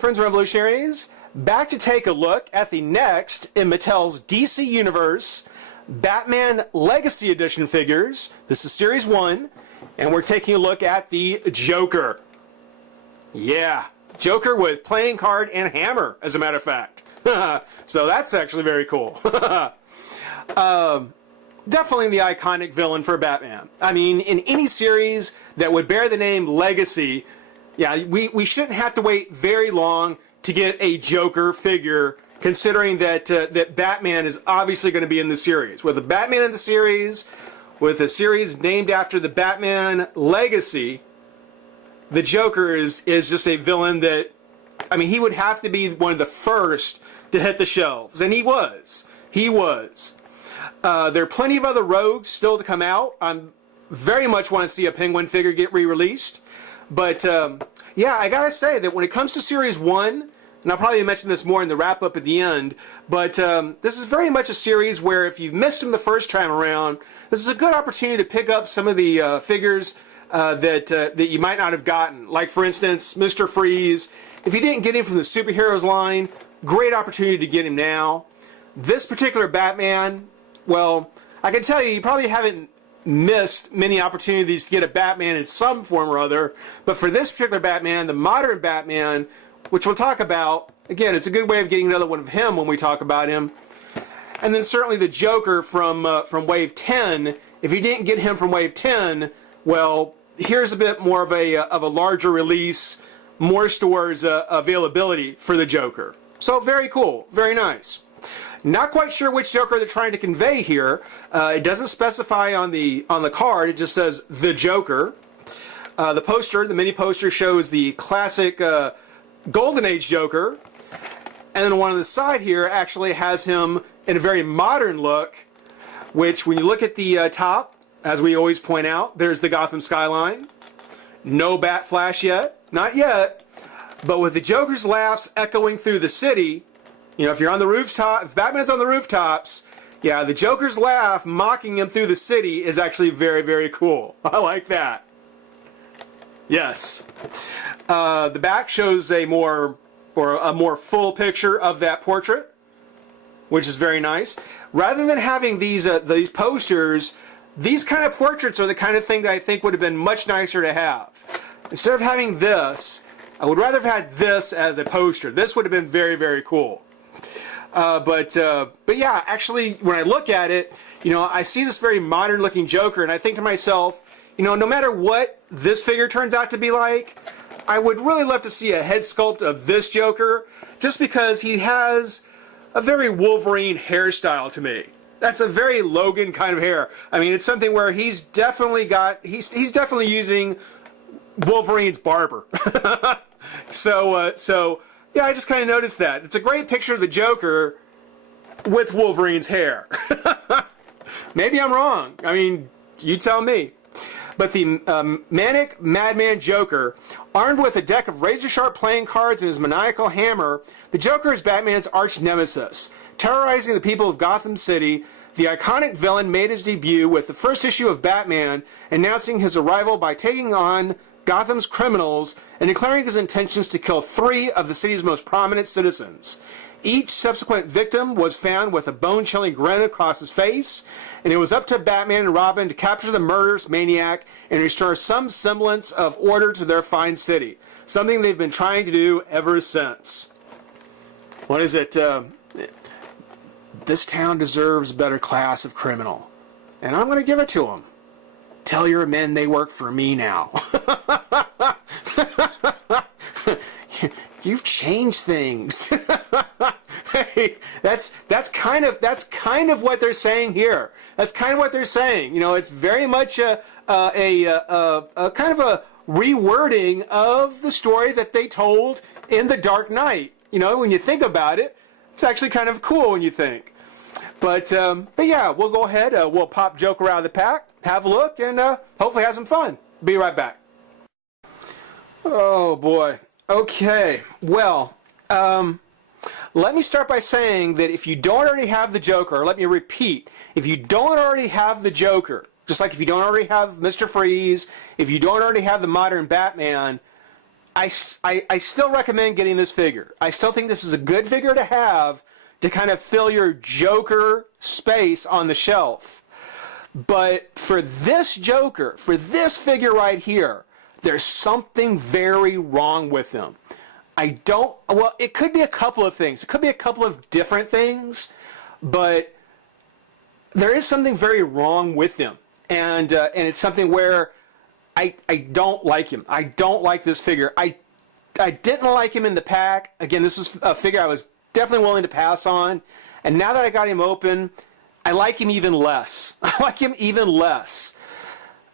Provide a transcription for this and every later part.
friends and revolutionaries, back to take a look at the next in Mattel's DC Universe Batman Legacy Edition figures. This is Series 1, and we're taking a look at the Joker. Yeah, Joker with playing card and hammer, as a matter of fact. So that's actually very cool. Definitely the iconic villain for Batman. I mean, in any series that would bear the name Legacy, yeah, we shouldn't have to wait very long to get a Joker figure, considering that that Batman is obviously going to be in the series. With the Batman in the series, with a series named after the Batman Legacy, the Joker is just a villain that, I mean, he would have to be one of the first to hit the shelves, and he was. He was. There are plenty of other rogues still to come out. I very much want to see a Penguin figure get re-released. But, yeah, I gotta say that when it comes to Series 1, and I'll probably mention this more in the wrap-up at the end, but this is very much a series where if you've missed them the first time around, this is a good opportunity to pick up some of the figures that you might not have gotten. Like, for instance, Mr. Freeze. If you didn't get him from the Superheroes line, great opportunity to get him now. This particular Batman, well, I can tell you, you probably haven't missed many opportunities to get a Batman in some form or other, but for this particular Batman, the modern Batman, which we'll talk about, again, it's a good way of getting another one of him when we talk about him. And then certainly the Joker from Wave 10. If you didn't get him from Wave 10, well, here's a bit more of a larger release, more stores availability for the Joker. So very cool, very nice. Not quite sure which Joker they're trying to convey here. It doesn't specify on the card. It just says the Joker. The poster, the mini poster, shows the classic Golden Age Joker, and then one on the side here actually has him in a very modern look. Which, when you look at the top, as we always point out, there's the Gotham skyline. No bat flash yet, not yet. But with the Joker's laughs echoing through the city. You know, if you're on the rooftop, if Batman's on the rooftops, yeah, the Joker's laugh mocking him through the city is actually very, very cool. I like that. Yes. The back shows a more full picture of that portrait, which is very nice. Rather than having these posters, these kind of portraits are the kind of thing that I think would have been much nicer to have. Instead of having this, I would rather have had this as a poster. This would have been very, very cool. But yeah, actually, when I look at it, you know, I see this very modern-looking Joker, and I think to myself, you know, no matter what this figure turns out to be like, I would really love to see a head sculpt of this Joker, just because he has a very Wolverine hairstyle to me. That's a very Logan kind of hair. I mean, it's something where he's definitely using Wolverine's barber. So yeah, I just kind of noticed that. It's a great picture of the Joker with Wolverine's hair. Maybe I'm wrong. I mean, you tell me. But the manic madman Joker, armed with a deck of razor-sharp playing cards and his maniacal hammer, the Joker is Batman's arch nemesis. Terrorizing the people of Gotham City, the iconic villain made his debut with the first issue of Batman, announcing his arrival by taking on Gotham's criminals and declaring his intentions to kill 3 of the city's most prominent citizens. Each subsequent victim was found with a bone-chilling grin across his face, and it was up to Batman and Robin to capture the murderous maniac and restore some semblance of order to their fine city, something they've been trying to do ever since. What is it? This town deserves a better class of criminal, and I'm going to give it to them. Tell your men they work for me now. You've changed things. Hey, that's kind of what they're saying here. That's kind of what they're saying. You know, it's very much a kind of a rewording of the story that they told in The Dark Knight. You know, when you think about it, it's actually kind of cool when you think. But yeah, we'll go ahead. We'll pop Joker out of the pack, have a look, and hopefully have some fun. Be right back. Oh boy. Okay. Well, let me start by saying that if you don't already have the Joker, let me repeat, if you don't already have the Joker, just like if you don't already have Mr. Freeze, if you don't already have the modern Batman, I still recommend getting this figure. I still think this is a good figure to have to kind of fill your Joker space on the shelf. But for this Joker, for this figure right here, there's something very wrong with him. Well, it could be a couple of things. It could be a couple of different things, but there is something very wrong with him. And it's something where I don't like him. I don't like this figure. I didn't like him in the pack. Again, this was a figure I was definitely willing to pass on. And now that I got him open, I like him even less. I like him even less.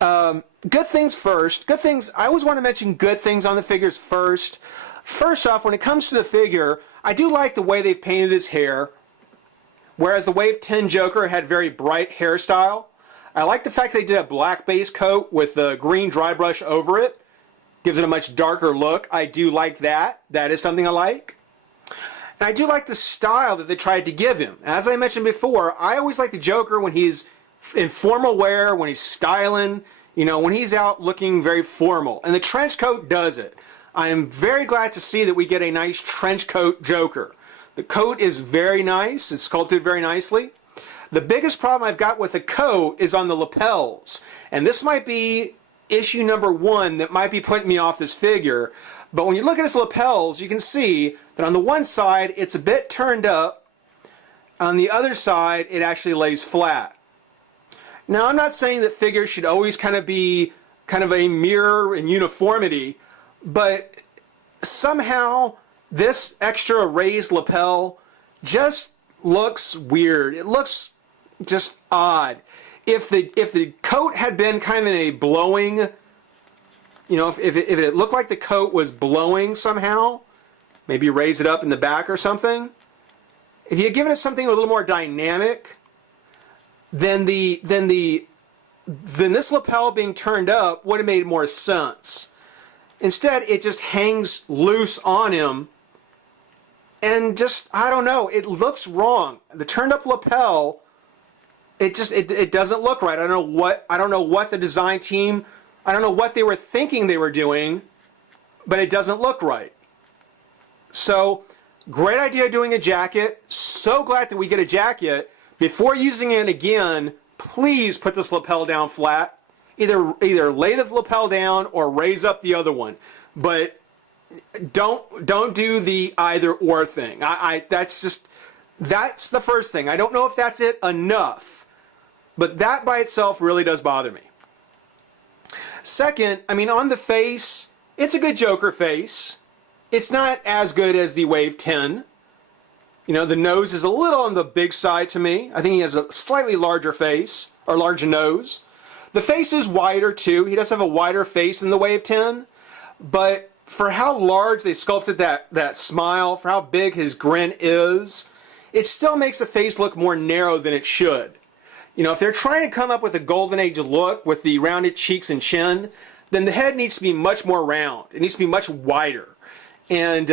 Good things first. Good things. I always want to mention good things on the figures first. First off, when it comes to the figure, I do like the way they've painted his hair. Whereas the Wave 10 Joker had very bright hairstyle. I like the fact they did a black base coat with the green dry brush over it. Gives it a much darker look. I do like that. That is something I like. And I do like the style that they tried to give him. As I mentioned before, I always like the Joker when he's in formal wear, when he's styling, when he's out looking very formal. And the trench coat does it. I am very glad to see that we get a nice trench coat Joker. The coat is very nice. It's sculpted very nicely. The biggest problem I've got with the coat is on the lapels. And this might be issue number one that might be putting me off this figure. But when you look at his lapels, you can see that on the one side, it's a bit turned up. On the other side, it actually lays flat. Now, I'm not saying that figures should always kind of be kind of a mirror in uniformity, but somehow this extra raised lapel just looks weird. It looks just odd. If the coat had been kind of in a blowing, if it looked like the coat was blowing somehow, maybe raise it up in the back or something. If you had given it something a little more dynamic, then this lapel being turned up would have made more sense. Instead, it just hangs loose on him, and just, I don't know, it looks wrong. The turned up lapel, it doesn't look right. I don't know what the design team, I don't know what they were thinking they were doing, but it doesn't look right. So, great idea doing a jacket. So glad that we get a jacket. Before using it again, please put this lapel down flat. Either lay the lapel down or raise up the other one. But don't do the either or thing. That's the first thing. I don't know if that's it enough, but that by itself really does bother me. Second, on the face, it's a good Joker face. It's not as good as the Wave 10. The nose is a little on the big side to me. I think he has a slightly larger face, or larger nose. The face is wider too. He does have a wider face than the Wave 10. But for how large they sculpted that smile, for how big his grin is, it still makes the face look more narrow than it should. If they're trying to come up with a Golden Age look with the rounded cheeks and chin, then the head needs to be much more round. It needs to be much wider. And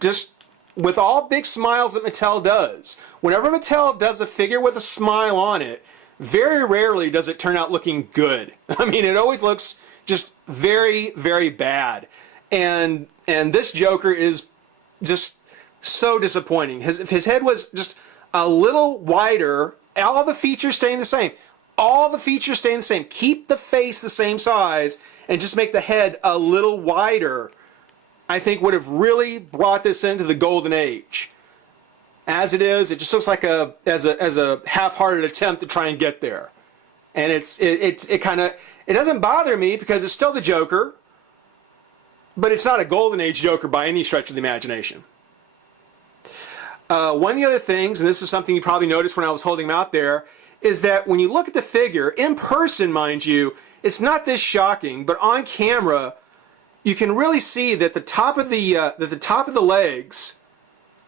just with all big smiles that Mattel does, whenever Mattel does a figure with a smile on it, very rarely does it turn out looking good. It always looks just very, very bad. And this Joker is just so disappointing. If his head was just a little wider, all the features staying the same. All the features staying the same. Keep the face the same size and just make the head a little wider, I think would have really brought this into the Golden Age. As it is, it just looks like a half-hearted attempt to try and get there. And it doesn't bother me because it's still the Joker, but it's not a Golden Age Joker by any stretch of the imagination. One of the other things, and this is something you probably noticed when I was holding him out there, is that when you look at the figure, in person, mind you, it's not this shocking, but on camera, you can really see that the top of the legs,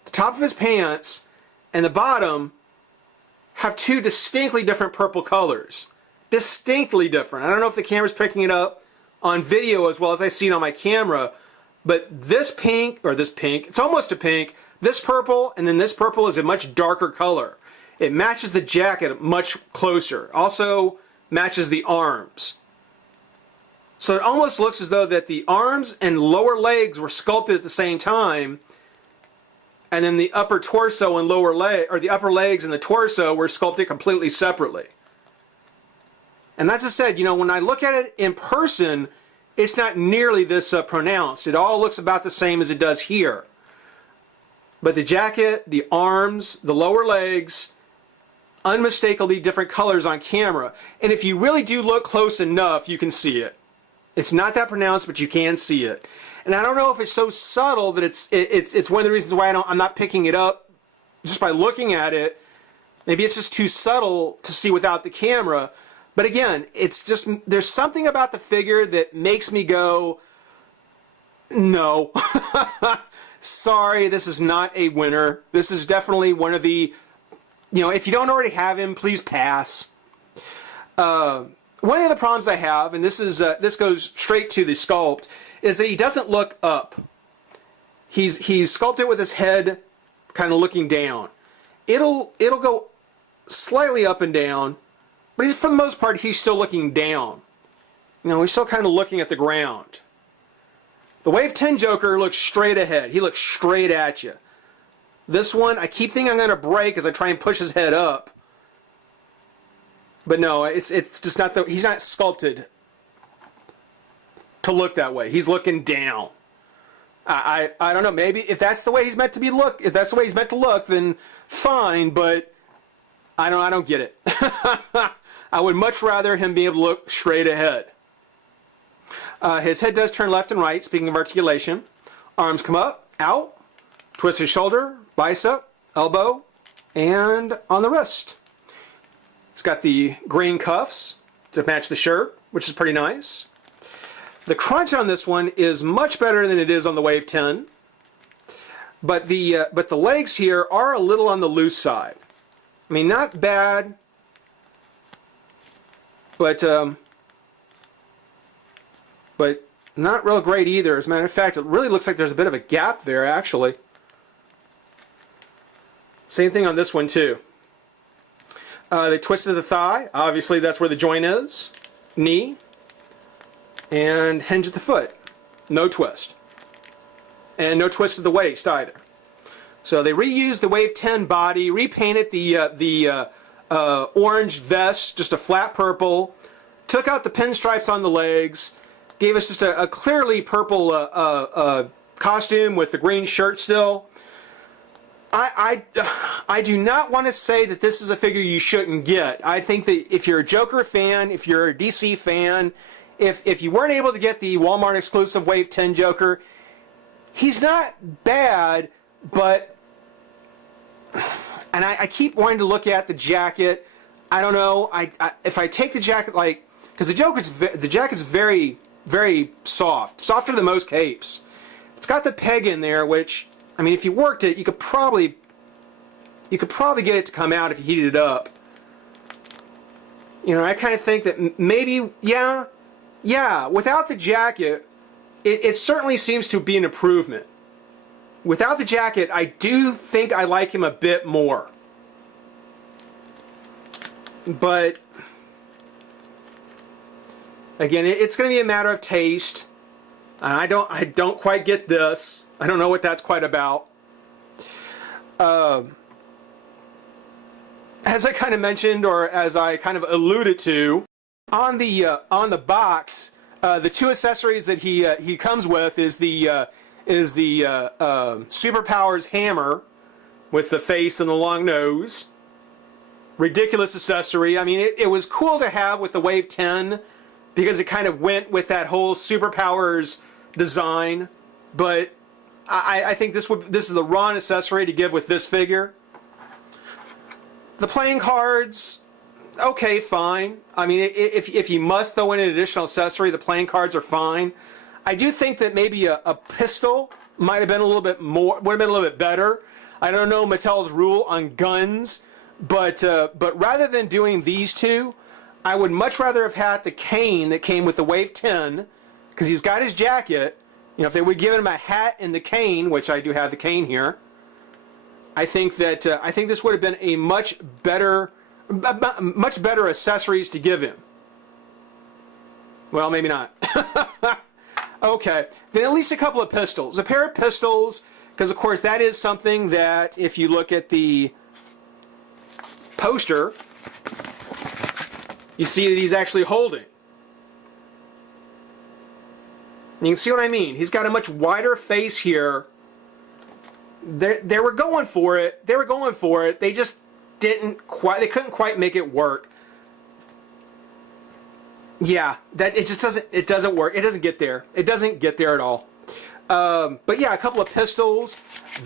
the top of his pants, and the bottom have two distinctly different purple colors. Distinctly different. I don't know if the camera's picking it up on video as well as I see it on my camera, but this pink, it's almost a pink, this purple, and then this purple is a much darker color. It matches the jacket much closer. Also matches the arms. So it almost looks as though that the arms and lower legs were sculpted at the same time, and then the upper torso and lower leg, or the upper legs and the torso were sculpted completely separately. And as I said, you know, when I look at it in person, it's not nearly this pronounced. It all looks about the same as it does here. But the jacket, the arms, the lower legs, unmistakably different colors on camera. And if you really do look close enough, you can see it. It's not that pronounced, but you can see it. And I don't know if it's so subtle that it's one of the reasons why I'm not picking it up just by looking at it. Maybe it's just too subtle to see without the camera. But again, it's just, there's something about the figure that makes me go, no. Sorry, this is not a winner. This is definitely one of the, you know, if you don't already have him, please pass. One of the problems I have, and this goes straight to the sculpt, is that he doesn't look up. He's sculpted with his head kind of looking down. It'll go slightly up and down, but for the most part, he's still looking down. You know, he's still kind of looking at the ground. The Wave 10 Joker looks straight ahead. He looks straight at you. This one, I keep thinking I'm going to break as I try and push his head up. But no, it's just not he's not sculpted to look that way. He's looking down. I don't know, maybe if that's the way he's meant to if that's the way he's meant to look, then fine, but I don't get it. I would much rather him be able to look straight ahead. His head does turn left and right, speaking of articulation. Arms come up, out, twist his shoulder, bicep, elbow, and on the wrist. He's got the green cuffs to match the shirt, which is pretty nice. The crunch on this one is much better than it is on the Wave 10. But the legs here are a little on the loose side. I mean, not bad, but not real great either. As a matter of fact, it really looks like there's a bit of a gap there, actually. Same thing on this one, too. They twisted the thigh. Obviously, that's where the joint is. Knee. And hinge at the foot. No twist. And no twist at the waist, either. So they reused the Wave 10 body, repainted the orange vest, just a flat purple, took out the pinstripes on the legs, gave us just a clearly purple costume with the green shirt still. I do not want to say that this is a figure you shouldn't get. I think that if you're a Joker fan, if you're a DC fan, if you weren't able to get the Walmart exclusive Wave 10 Joker, he's not bad, but, and I keep wanting to look at the jacket. I don't know. If I take the jacket, like, because the jacket's very, very soft, softer than most capes. It's got the peg in there, which, I mean, if you worked it, you could probably get it to come out if you heated it up. You know, I kind of think that maybe, yeah, without the jacket, it certainly seems to be an improvement. Without the jacket, I do think I like him a bit more. But again, it's going to be a matter of taste. And I don't quite get this. I don't know what that's quite about. As I kind of mentioned, or as I kind of alluded to, on the box, the two accessories that he comes with is the Superpowers hammer with the face and the long nose. Ridiculous accessory. I mean, it was cool to have with the Wave 10 because it kind of went with that whole Superpowers design. But I think this is the wrong accessory to give with this figure. The playing cards, okay, fine. I mean, if you must throw in an additional accessory, the playing cards are fine. I do think that maybe a pistol might have been a little bit more, would have been a little bit better. I don't know Mattel's rule on guns, but rather than doing these two, I would much rather have had the cane that came with the Wave 10, because he's got his jacket. You know, if they would give him a hat and the cane, which I do have the cane here, I think that this would have been a much better accessories to give him. Well, maybe not. Okay, then at least a couple of pistols. A pair of pistols, because of course that is something that if you look at the poster, you see that he's actually holding. And you can see what I mean. He's got a much wider face here. They were going for it. They were going for it. They just didn't quite. They couldn't quite make it work. Yeah, that it just doesn't. It doesn't work. It doesn't get there. It doesn't get there at all. But yeah, a couple of pistols.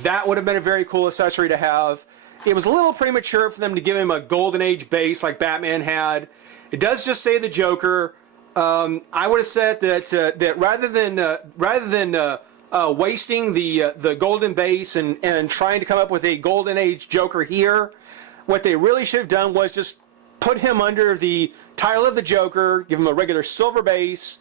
That would have been a very cool accessory to have. It was a little premature for them to give him a Golden Age base like Batman had. It does just say the Joker. I would have said that rather than wasting the golden base and trying to come up with a Golden Age Joker here, what they really should have done was just put him under the title of the Joker, give him a regular silver base,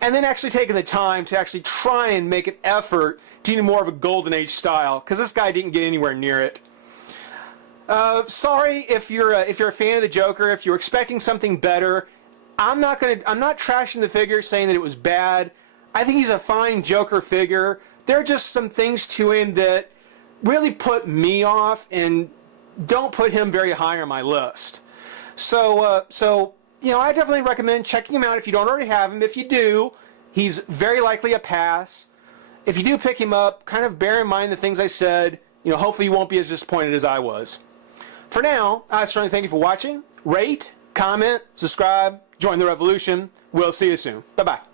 and then actually taking the time to actually try and make an effort to do more of a Golden Age style, because this guy didn't get anywhere near it. Sorry if you're a fan of the Joker, if you're expecting something better. I'm not trashing the figure saying that it was bad. I think he's a fine Joker figure. There are just some things to him that really put me off and don't put him very high on my list. So you know, I definitely recommend checking him out if you don't already have him. If you do, he's very likely a pass. If you do pick him up, kind of bear in mind the things I said. You know, hopefully you won't be as disappointed as I was. For now, I certainly thank you for watching. Rate, comment, subscribe, join the revolution. We'll see you soon. Bye-bye.